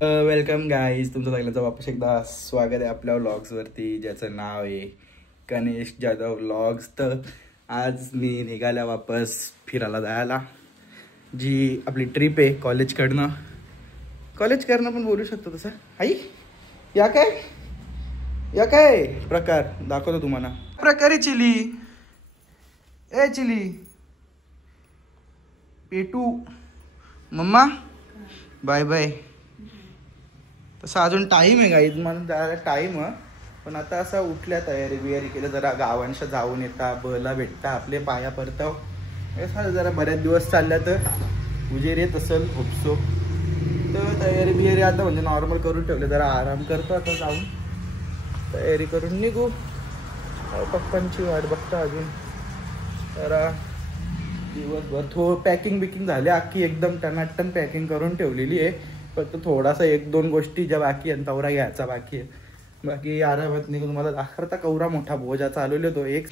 Welcome guys, तुमचं सगळ्यांचं वापस एकदा स्वागत आहे आपल्या व्लॉग्सवरती, ज्याचं नाव आहे गणेश जाधव व्लॉग्स. तर आज मी निघाल्या वापस फिरायला जायला, जी आपली ट्रिप आहे कॉलेजकडनं पण बोलू शकतो तसं. आई या काय प्रकार दाखवतो तुम्हाला. प्रकारे चिली चिली पेटू मम्मा बाय बाय. तसं अजून टाईम आहे गाईज, मला जायला टाईम आहे, पण आता असा उठल्या तयारी बियारी केलं, जरा गावांशा जाऊन येता, बहला भेटता, आपले पाया परताव जरा बऱ्याच दिवस चालल्या तर उजेर येत असेल होपसो. तर तयारी बियारी आता म्हणजे नॉर्मल करून ठेवले, जरा आराम करतो आता, जाऊन तयारी करून निघू. पप्पांची वाट बघता अजून, जरा दिवसभर पॅकिंग बिकिंग झाली अख्खी, एकदम टनाटन पॅकिंग करून ठेवलेली आहे. फक्त थोडासा 1-2 गोष्टी ज्या बाकी आहेत, तवरा घ्यायचा बाकी आहे, बाकी आरामात निघून. तुम्हाला दाखवता कवरा मोठा बोजा चालवले तो, एक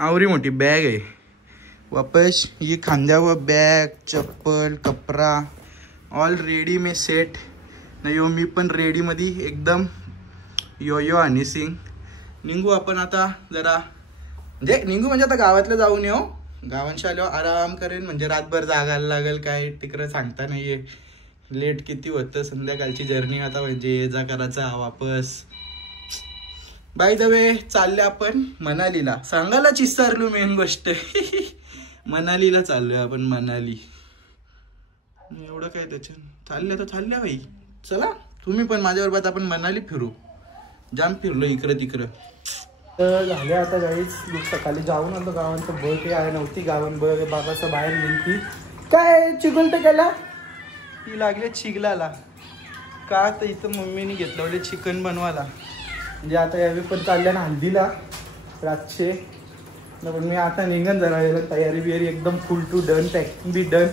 आवरी मोठी बॅग आहे वापस. ही खांद्यावर बॅग, चप्पल, कपडा ऑल रेडी मे सेट नाही हो. मी पण रेडीमध्ये एकदम यो आणि सिंग निघू आपण आता. जरा म्हणजे आता गावातलं जाऊन येऊ, गावांशी आल्यावर आराम करेन, म्हणजे रातभर जागायला लागेल काय तिकडं सांगता नाहीये. लेट किती होतं संध्याकाळची जर्नी आता, म्हणजे ये जा करायचा वापस. बाय द वे चालले आपण मनालीला, सांगायला चिस्सारलो मेन गोष्ट. मनालीला चाललोय आपण, मनाली. एवढं काय त्याच्यात चालल्या बाई. चला तुम्ही पण माझ्याबरोबर आपण मनाली फिरू. जाम फिरलो इकडं तिकडं. तर झाले आता जाईच. सकाळी जाऊन आलो, गावांचं बळ काही आहे नव्हती, गावान बळ बाबाचं बाहेर गेली काय चिकन टेकायला ती लागले चिगलाला का. तर इथं मम्मीने घेतलं चिकन बनवायला, म्हणजे आता यावेळी पण चालल्या ना हल्दीला रातचे. पण मी आता निघन जरा तयारी बियारी एकदम फुल टू डन, पॅकिंग बी डन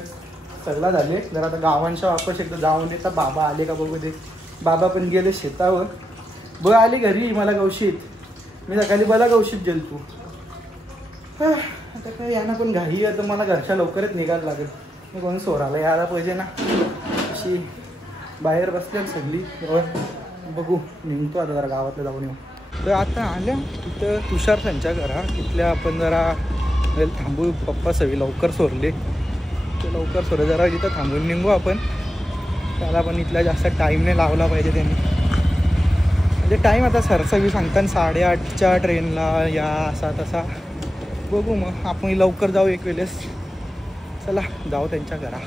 सगळं झाले. जरा आता गावांच्या वापस एकदा जाऊन येता. बाबा आले का बघू दे. बाबा पण गेले शेतावर, आली घरी मला गवशीत. मी सकाळी बला गवशीत गेल तू. आता काय यांना पण घाई आहे, तर मला घरच्या लवकरच निघायला लागेल. मी कोणी सोराला यायला पाहिजे ना, अशी बाहेर बसल्या सगळी. बघू निघतो आता, जरा गावातलं जाऊन येऊ. तर आता आल्या तिथं तुषार त्यांच्या घरा, तिथल्या आपण जरा थांबू. पप्पा सगळी लवकर सोरले, ते लवकर सोर जरा इथं थांबून निघू आपण. त्याला पण इथला जास्त टाईम नाही लावला पाहिजे त्यांनी, म्हणजे टाईम आता सरसवी सांगताना 8:30च्या ट्रेनला या असा तसा. बघू मग आपण लवकर जाऊ एक वेळेस. चला जाऊ त्यांच्या घरा.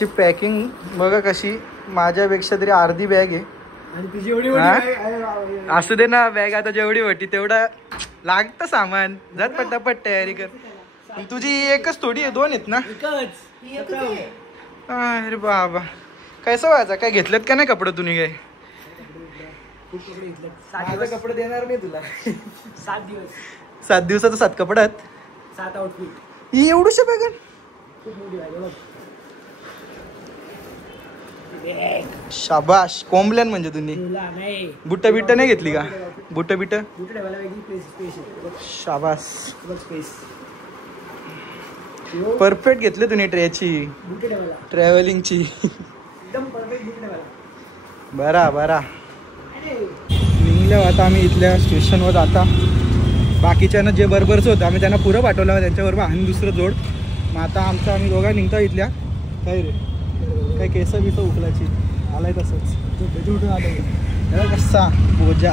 ती पॅकिंग बघा कशी, माझ्यापेक्षा तरी अर्धी बॅग आहे. असू दे ना, बॅग आता जेवढी होती तेवढा लागतं सामान. जात पटापट तयारी कर. तुझी एकच थोडी आहे, 2 आहेत ना. अरे बाबा कैसा व्हायचा, काय घेतलेत का नाही कपडे तुम्ही? काय माझं कपडे देणार नाही तुला. 7 दिवसाचं 7 कपडे आहेत, 7 आउटफिट. एवढूशा बॅगन शाबाश. कोंबल्यान म्हणजे तुम्ही बुट बिट नाही घेतली का? बुट बिट शाबास, परफेक्ट घेतले तुम्ही ट्रॅव्हलिंगची. बरा निघल्या आता आम्ही इथल्या स्टेशनवर. आता बाकीच्यानं जे बरोबरच होतं आम्ही त्यांना पुरं पाठवलं, त्यांच्याबरोबर आणि दुसरं जोड. मग आता आमचं आम्ही दोघा निघता इथल्या. काय रे काय केस बिस उकलाची आलाय तसंच उठून आलं कसा बोजा.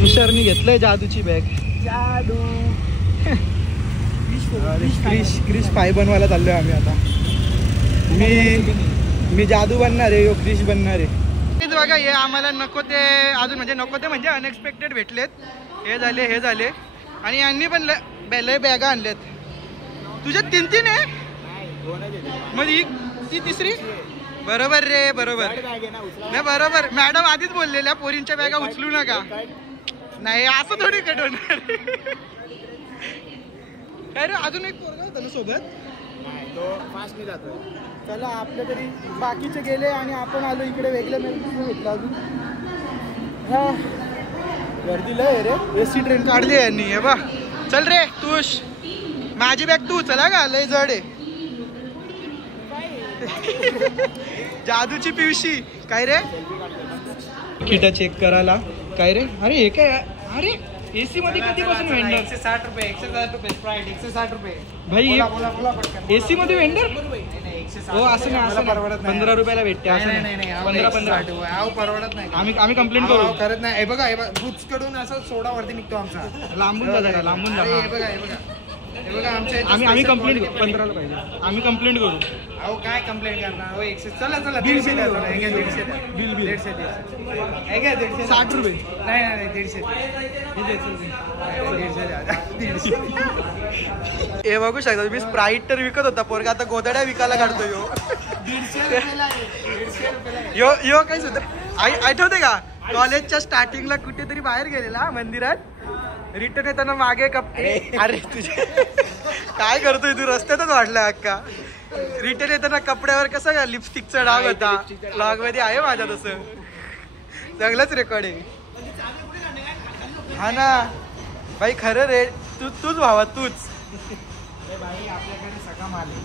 तुषारनी घेतलंय जादूची बॅग. जादू क्रिश 5 बनवायला चाललोय आम्ही आता. मी जादू बनणार आहे, क्रिश बनणार आहे. बघा हे आम्हाला नको ते अजून, म्हणजे नको ते म्हणजे अनएक्सपेक्टेड भेटलेत. हे झाले आणि यांनी पण लय बॅगा आणल्यात. तुझ्या 3 आहे मग ती तिसरी. बरोबर रे, बरोबर नाही बरोबर. मॅडम आधीच बोललेल्या पोरींच्या बॅगा उचलू नका. नाही असं थोडी कटवणार. काय रे अजून एक पोरगा होता ना सोबत, तो फास्ट नाही जातो. चला आपल्या तरी बाकीचे गेले आणि आपण आलो इकडे. वेगळं भेटलं अजून. हा गर्दी लय रे. एसी ट्रेन काढली यांनी. हे बा चल रे तुष, माझी बॅग तू चला का, लय जड आहे. जादूची पिवशी काय रे किटा चेक करायला काय रे अरे हे काय अरे एसी मध्ये कधीपासून वेंडर 160 रुपये 160 रुपये स्प्राइट 160 रुपये भाई बोला पटकन एसी मध्ये वेंडर 160 हो असं नाही असं परवडत 15 रुपयाला भेटते असं नाही 15 परवडत नाही आम्ही कंप्लेंट करू करत नाही हे बघा बुच कडून असं सोडा वरती निघतो आमचा लांबून जा जरा लांबून जा हे बघा आमच्या आम्ही कंप्लेंट करू 15 ला पाहिजे आम्ही कंप्लेंट करू अहो काय कंप्लेंट करणार हो 100 चला 150 द्या चला 150 बिल 150 60 रुपये नाही 150 हे बघू शकता तुम्ही स्प्राईट तर विकत होता पोरगा आता गोदड्या विकायला काढतो यो यो काय सुद्धा आठवते का कॉलेजच्या स्टार्टिंगला कुठेतरी बाहेर गेलेला मंदिरात रिटर्न येताना मागे कपडे अरे तुझे काय करतोय तू रस्त्यातच वाढलाय अक्का रिटर्न येताना कपड्यावर कसा लिपस्टिकचा डाग होता लॉग मध्ये आहे माझ्या तसं चांगलंच रेकॉर्ड आहे हा ना भाई खरं रे तूच भावा तूच आपल्याकडे सगळा माल आहे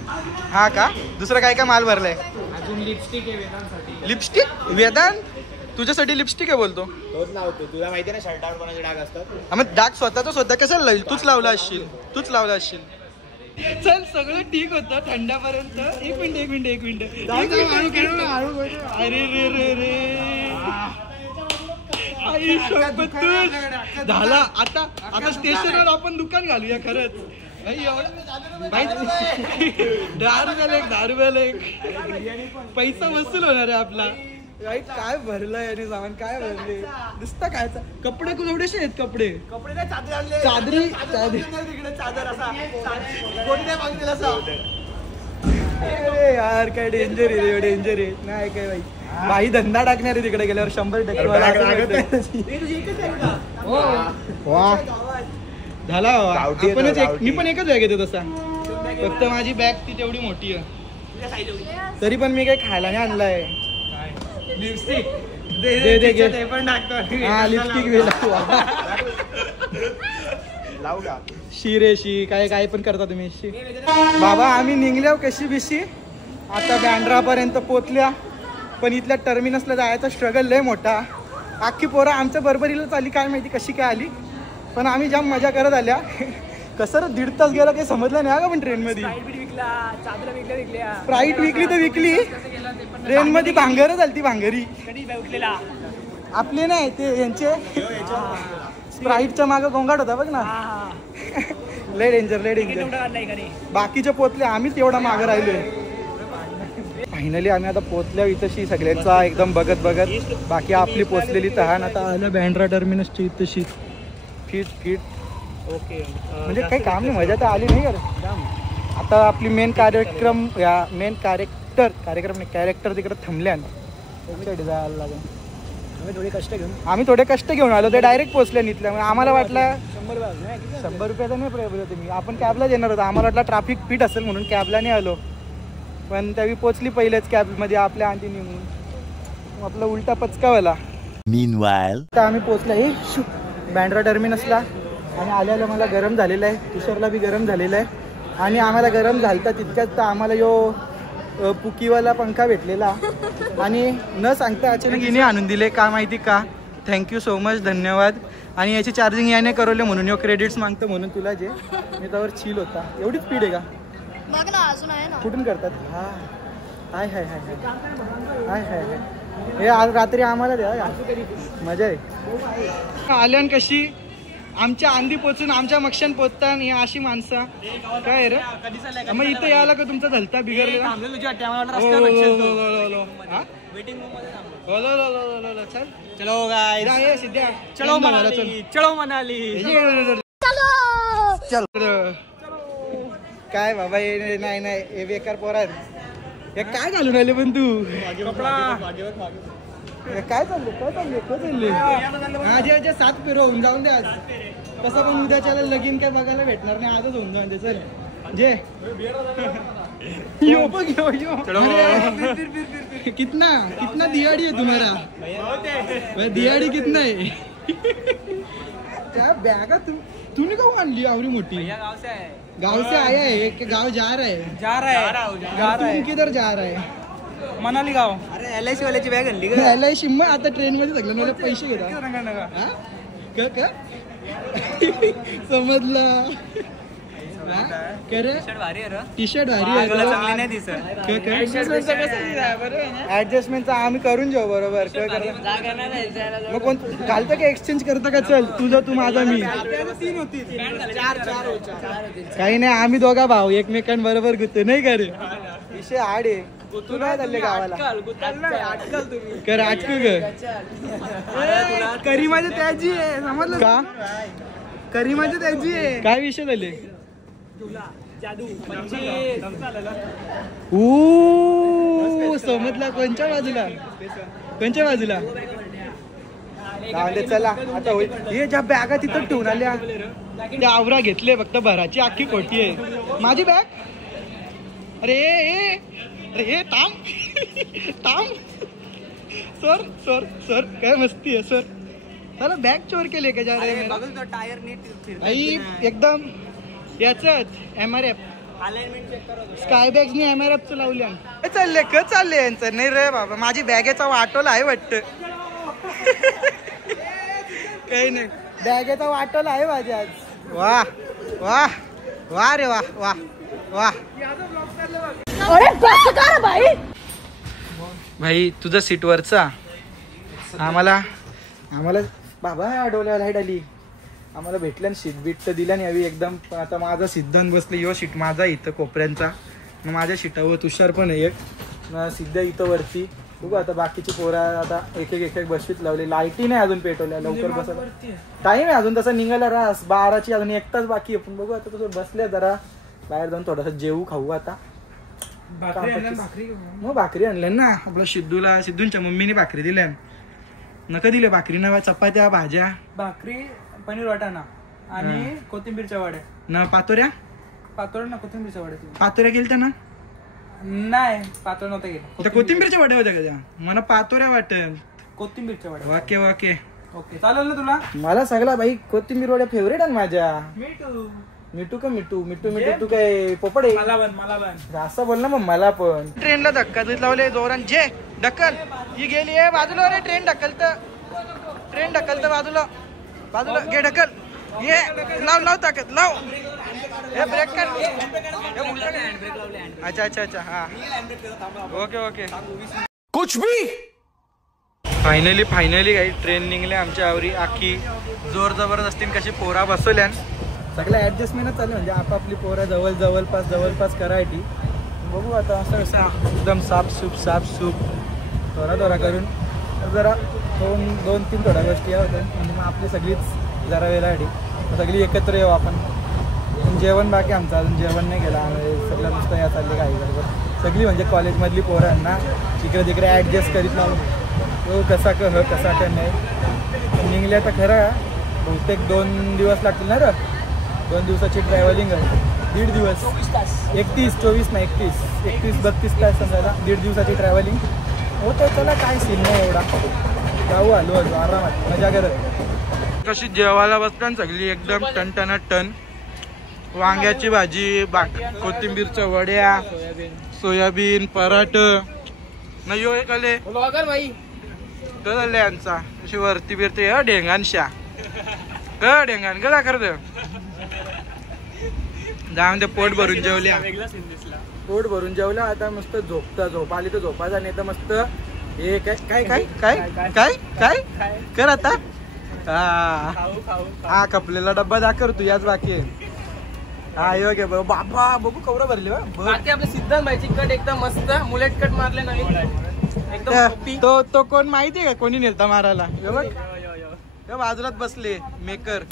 हा का दुसरं काय काय माल भरलाय अजून लिपस्टिक आहे वेदांसाठी लिपस्टिक वेदांत तुझ्यासाठी लिपस्टिक आहे बोलतो तोच लावतो तुला माहिती ना शर्टावर कोणाचे डाग असतात मग डाग स्वतः कशाला लावल तूच लावला असशील चल सगळं ठीक होतं थंडापर्यंत एक मिनिट अरे रे आई शपथ झाला आता स्टेशनवर आपण दुकान घालूया खरंच भाई एवढं भाई 10 रुपयाला पैसा वसूल होणार आहे आपला काय भरलंय आणि सामान काय भरले दिसतं काय कपडे एवढेशे आहेत कपडे चादरी अरे यार काय डेंजर आहे डेंजर आहे नाही काय भाई धंदा टाकणार आहे तिकडे गेल्यावर 100% झाला मी पण एकच बॅग येतो तसा फक्त माझी बॅग ती तेवढी मोठी आहे तरी पण मी काही खायला नाही आणलाय लिपस्टिक दे पण टाकतो हा लिपस्टिक लावू का शी काय पण करता तुम्ही शी बाबा आम्ही निघल्या कशी बिशी आता बँड्रापर्यंत पोचल्या पण इथल्या टर्मिनसला जायचा स्ट्रगल लय मोठा अख्खी पोरं आमच्या बरोबरीलाच आली काय माहिती कशी काय आली पण आम्ही जाम मजा करत आल्या कसं 1.5 तास गेला काही समजलं नाही का पण ट्रेन मध्ये स्प्राईट विकली तर विकली ट्रेन मध्ये भांगर झाली भांगरी आपले नाही ते यांचे स्प्राईटच्या मागे गोंगाट होता बघ ना लय डेंजर बाकीचे पोचले आम्हीच एवढा मागे राहिलोय फायनली आम्ही आता पोचल्या इथंशी सगळ्यांचा एकदम बघत बाकी आपली पोचलेली तहान आता आलं बँड्रा टर्मिनसची इथंशी फिट ओके म्हणजे काही काम नाही मजा तर आली नाही यार आता आपली मेन कार्यक्रम कॅरेक्टर तिकडे थांबल्यान जायला लागेल आम्ही थोडे कष्ट घेऊन आलो ते डायरेक्ट पोचले इथल्या आम्हाला वाटलं 100 रुपयाचा नाही प्रॉब्लेम तुम्ही आपण कॅबला देणार होतो आम्हाला वाटलं ट्रॅफिक फिट असेल म्हणून कॅबला नाही आलो पण त्यावेळी पोचली पहिलेच कॅबमध्ये आपल्या आधी निघून आपला उलटा पचकावाला तर आम्ही पोचलो बँड्रा टर्मिनसला आणि आल्याला मला गरम झालेलं आहे तुषारला बी गरम झालेलं आहे आणि आम्हाला गरम झालं तितक्यात तर आम्हाला पुकीवाला पंखा भेटलेला आणि न सांगता अचानक हिने आणून दिले का माहिती का थँक्यू सो मच धन्यवाद आणि याची चार्जिंग याने करवले म्हणून क्रेडिट्स मागतं म्हणून तुला जे मी त्यावर चिल होता एवढी स्पीड आहे का अजून आहे ना कुठून करतात हाय हे आज रात्री आम्हाला द्या मजा आहे आल्यान कशी आमच्या आंधी पोचून आमच्या मक्षान पोचता ही अशी माणसं काय रे मग इथं यायला का तुमचा झलता बिघडलेला चलो गाइस चलो मनाली चल काय बाबा नाही हे बेकार पोरा हे काय घालून आले पण तू काय चालले माझे 7 पेरो होऊन जाऊन दे आज कसं पण उद्याच्याला लगीन काय बघायला भेटणार नाही आजच होऊन जाऊन दे चल जे कितना दिहाड़ी है तुम्हारा दिहाड़ी कितना है त्या बॅगा तूने कब आणली आवरी मोठी? गाव से आया है कि गाव जा रहा है? जा रहा है किधर जा रहा है? मनाली गाव. अरे LIC वाल्याची बॅग आणली का? LIC मग आता ट्रेन मध्ये सगळं मला पैसे घेतात. समजलं. टी शर्ट भारी ऍडजस्टमेंटचा आम्ही करून जाऊ बरोबर. मग कोण घालतं का एक्सचेंज करतं का? चल तुझं तू माझा मी. काही नाही आम्ही दोघा भाऊ एकमेकांबरोबर गुतो नाही का रे? विषय आड आहे. तू काय चालले गावाला? कर आटकू ग. करीमाची त्याची आहे समजलं का? करीमाची त्याची आहे. काय विषय झाले? समजला. कोणच्या बाजूला? कोणच्या बाजूला? चला आता होईल. हे ज्या बॅगा तिथं ठेवून आल्या त्या आवरा घेतले फक्त भराची अख्खी खोटी आहे माझी बॅग. अरे अरे थांब सर सर सर काय मस्ती आहे सर. त्याला बॅग चोर केले का? जा रे टायर नीट आई एकदम याच MRF स्काय बॅग्सनी MRF लावल्या. चालले यांचं नाही रे बाबा. माझी बॅगेचा वाटोला आहे वाटत. काही नाही बॅगेचा वाटोला आहे माझी आज. वा वा वा रे वा वा वा. भाई तुझं सीट वरचा आम्हाला बाबा डोल्याला लाईट आली. आम्हाला भेटलं सीट बीट तर दिला नाही हवी एकदम. पण आता माझा सिद्धांत बसले. यो सीट माझा इथं कोपऱ्यांचा. मग माझ्या सीटावर तुषार पण आहे एक. सिद्धा इथं वरती. बघू आता बाकीची पोरा आता एक एक बसवीत लावली. लाईटी नाही अजून पेटवल्या. लवकर बसायला टाईम आहे अजून तसा निघायला. 12ची अजून 1 तास बाकी आहे. पण बघू आता तसं बसल्या जरा बाहेर जाऊन थोडंसं जेवू खाऊ. आता मग भाकरी आणल्या ना आपल्या सिद्धूंच्या मम्मीने भाकरी दिल्या. नका दिले भाकरी ना चपात्या भाज्या भाकरी पनीर वाटाणा आणि कोथिंबीरच्या वड्या ना. पातोऱ्या ना कोथिंबीरच्या वड्या. पातोऱ्या गेल्या ना? नाही पातोर नव्हत्या गेल्या. कोथिंबीरच्या वड्या होत्या का त्या? मला पातोऱ्या वाटत. कोथिंबीरच्या वड्या. वाक्य वाक्य. ओके चालेल ना तुला? मला सगळा भाई कोथिंबीर वड्या फेवरेट आहे माझ्या. मिठू का मिठू तू काय पोपड आहे? मला बन असं बोल ना. मग मला पण ट्रेनला धक्का लावले जोरान. जे ढकल ही गेली आहे बाजूला. रे ट्रेन ढकलत बाजूला घे ढकल. ये लाव ताकद लाव. हे ब्रेक कर. अच्छा हा ओके कुछ भी. फायनली काही ट्रेन निघले आमच्या आवरी. आखी जोर जबरदस्तीने कशी पोरा बसवल्या. सगळ्या ऍडजस्टमेंटच चालू म्हणजे आपापली पोरा जवळपास करायची. बघू आता असं एकदम साफसूप थोडा करून जरा 2-3 थोड्या गोष्टी होत्या. म्हणजे मग आपली सगळीच जरा वेळासाठी सगळी एकत्र येऊ आपण. जेवण बाकी आमचं अजून जेवण नाही केलं आम्ही. सगळं नुसतं या चालले काही बरोबर सगळी म्हणजे कॉलेजमधली पोरांना इकडे तिकडे ॲडजस्ट करीत लावून तो कसा नाही निघल्या. तर खरं बहुतेक 2 दिवस लागतील ना रे. 2 दिवसाची ट्रॅव्हलिंग आहे. 1.5 दिवस 31-32 तास समजायला 1.5 दिवसाची ट्रॅव्हलिंग होतं. चला काय सीन नाही एवढा. जाऊ आलो आरामात मजा करत. कशी जेवायला बसतात सगळी एकदम टन. वांग्याची भाजी कोथिंबीरच्या वड्या सोयाबीन पराठ नाही हो कले यांचा अशी वरती बिरती ढेंगानशा ढेंगान गदा खरं जाऊन ते पोट भरून जेवल्या. आता मस्त झोप आली तर झोपायचा नाही तर मस्त हे काय कर आता. हा कपलेला डब्बा दाखव तू याच बाकी. हा योग्य बाबा बघू कवरा भरली. बाकी आपले सिद्धांत भाईची कट एकदम मस्त मुलेट कट मारले नाही एकदम. तो कोण माहितीये का? कोणी नेलता मारायला? बाजूलाच बसले मेकर.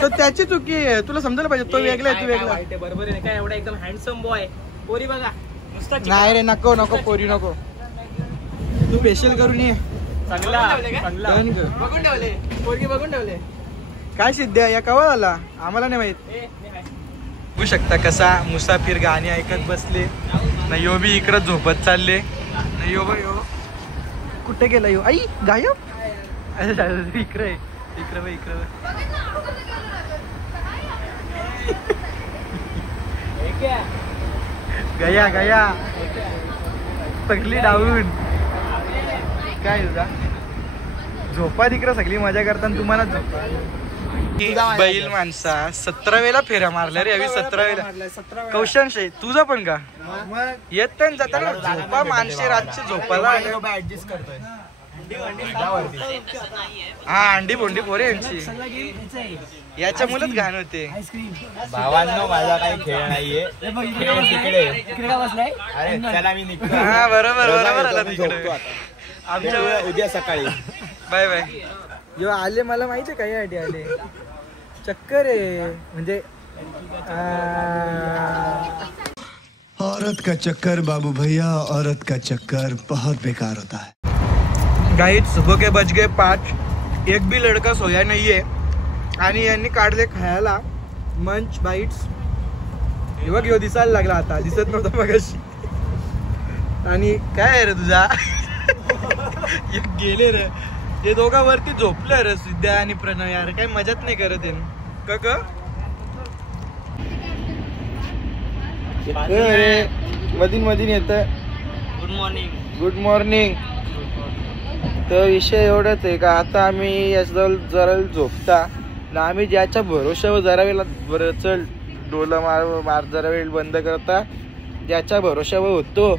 तो त्याची चुकी आहे. तुला समजायला पाहिजे. तो वेगळा आहे तू वेगळा. बरोबर आहे काय? एवढा एकदम हँडसम बॉय. पोरी बघा नाही रे नको पोरी नको. तू फेशियल करून ये. बघून ठेवले काय सिद्ध या कवा झाला आम्हाला नाही माहित. बघू शकता कसा मुसाफिर गाणी ऐकत बसले. नाही यो बी इकडं झोपत चालले. नाही यो कुठे गेला यो? आई गायब. इकडे इकडे बघ, इकडे बघ. गया गया सगळी डाऊन. काय तुझा झोपा तिकडे सगळी मजा करताना तुम्हाला झोपा. बैल माणसा 17 वेळा फेऱ्या मारल्या रे. 17 वेळा. कौशांश आहे तुझं पण का? येत नाही जाताना झोपा माणसे रातची झोपाला. ऍडजस्ट करतोय. हा अंडी बोंडी पोरे यांची याच्या मुलंच घाण होते. भावांनो माझा काही खेळ नाहीये. त्याला मी निघतो. हा बरोबर बरोबर आला तिकडे. आमच्या उद्या सकाळी बाय बाय. जेव्हा आले मला माहिती काही आयडिया आले. चक्कर आहे म्हणजे औरत का चक्कर बाबू भैया, औरत का चक्कर बहुत बेकार होता है. गाइस सुबह के बज गए 5. एक भी लड़का सोया नहीं है आणि यांनी काढले खायला मंच बाईट्स. हे बघ ह्यो दिसायला लागला आता, दिसत नव्हता मगाशी. आणि काय आहे रे तुझा गेले रे हे दोघा वरती झोपले रे सिद्ध्या आणि प्रणय. यार काही मजाच नाही करत आहे का मधीन मधीन येत. Good morning. Good morning. तर विषय एवढाच आहे का आता आम्ही याच्याजवळ जरा झोपता ना आम्ही ज्याच्या भरोश्यावर जरा वेळेला बरं चल डोला मार जरा वेळ बंद करता ज्याच्या भरोश्यावर होतो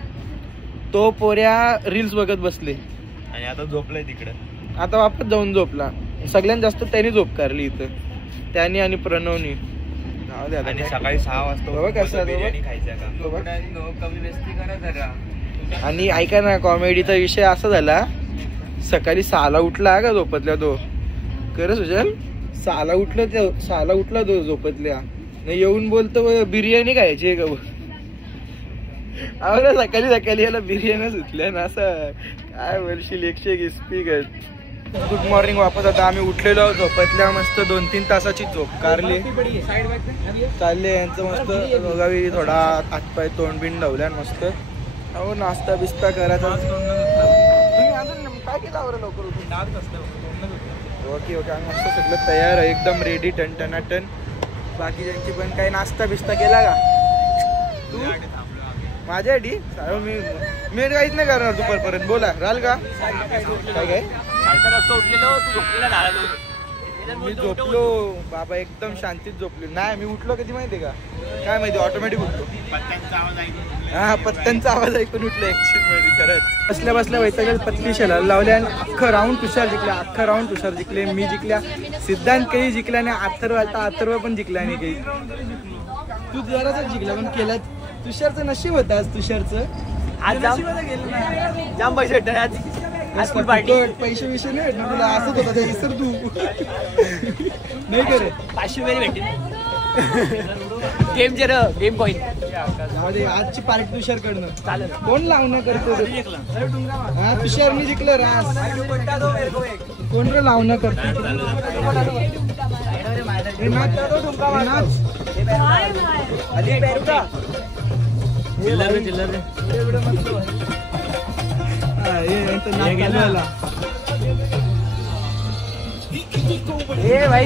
तो पोऱ्या रील्स बघत बसले आणि आता झोपलाय तिकडे. आता वापस जाऊन झोपला. सगळ्यात जास्त त्याने झोप काढली इथं, त्याने आणि प्रणवनी. आणि सकाळी 6 वाजता बिर्याणी खायच्या का? कमी बेस्ती करा जरा. आणि ऐका ना कॉमेडीचा विषय असा झाला सकाळी 6ला उठला का झोपतल्या तो खरं सुजल 6ला उठला तो झोपतल्या नाही येऊन बोलतो बिर्याणी खायची आहे का. अरे सकाळी याला बिर्याणी सुटल्या ना असं काय बोलशील 120 स्पीकर. Good morning. वापस आता आम्ही उठलेलो झोपतल्या मस्त 2-3 तासाची झोप काढली. चालले यांचं मस्त दोघावी थोडा हातपाय तोंड बिंड लावल्या मस्त. अहो नाश्ता बिस्ता करायचा. तुम्ही अजून काय केलं आवरा लवकर उठून? ओके ओके आम्ही मस्त सगळं तयार आहे एकदम रेडी टन. बाकी ज्यांची पण काही नाश्ता बिस्ता केला का तू? माझ्यासाठी मी काहीच नाही करणार दुपारपर्यंत. बोला राल का काय मी झोपलो बाबा एकदम शांतीत झोपलो. नाही मी उठलो कधी माहितीये का काय माहिती ऑटोमॅटिक उठतो. हा पत्त्यांचा आवाज ऐकून उठलो ऍक्च्युअल मध्ये खरंच. बसल्या वैतागात पत्ती शेलायला लावल्या आणि अख्खं राऊंड तुषार जिंकले. मी जिंकल्या. सिद्धांत काही जिंकला नाही. अथर्व पण जिंकला नाही काही. तू जराच जिंकला पण केला. तुषारचं नशीब होतं आज. तुषारचं आज जाम पैसे पैसे विषय नाही भेटणार तुला असंच होता ते विसर तू नाही करे 500 वेळी भेटेल. गेम कॉइन आजची पार्टी तुषार कडनं चालेल. कोण लावणं करतो हा तुषार मी जिंकलं रास. कोण रे लावणं करतो भाई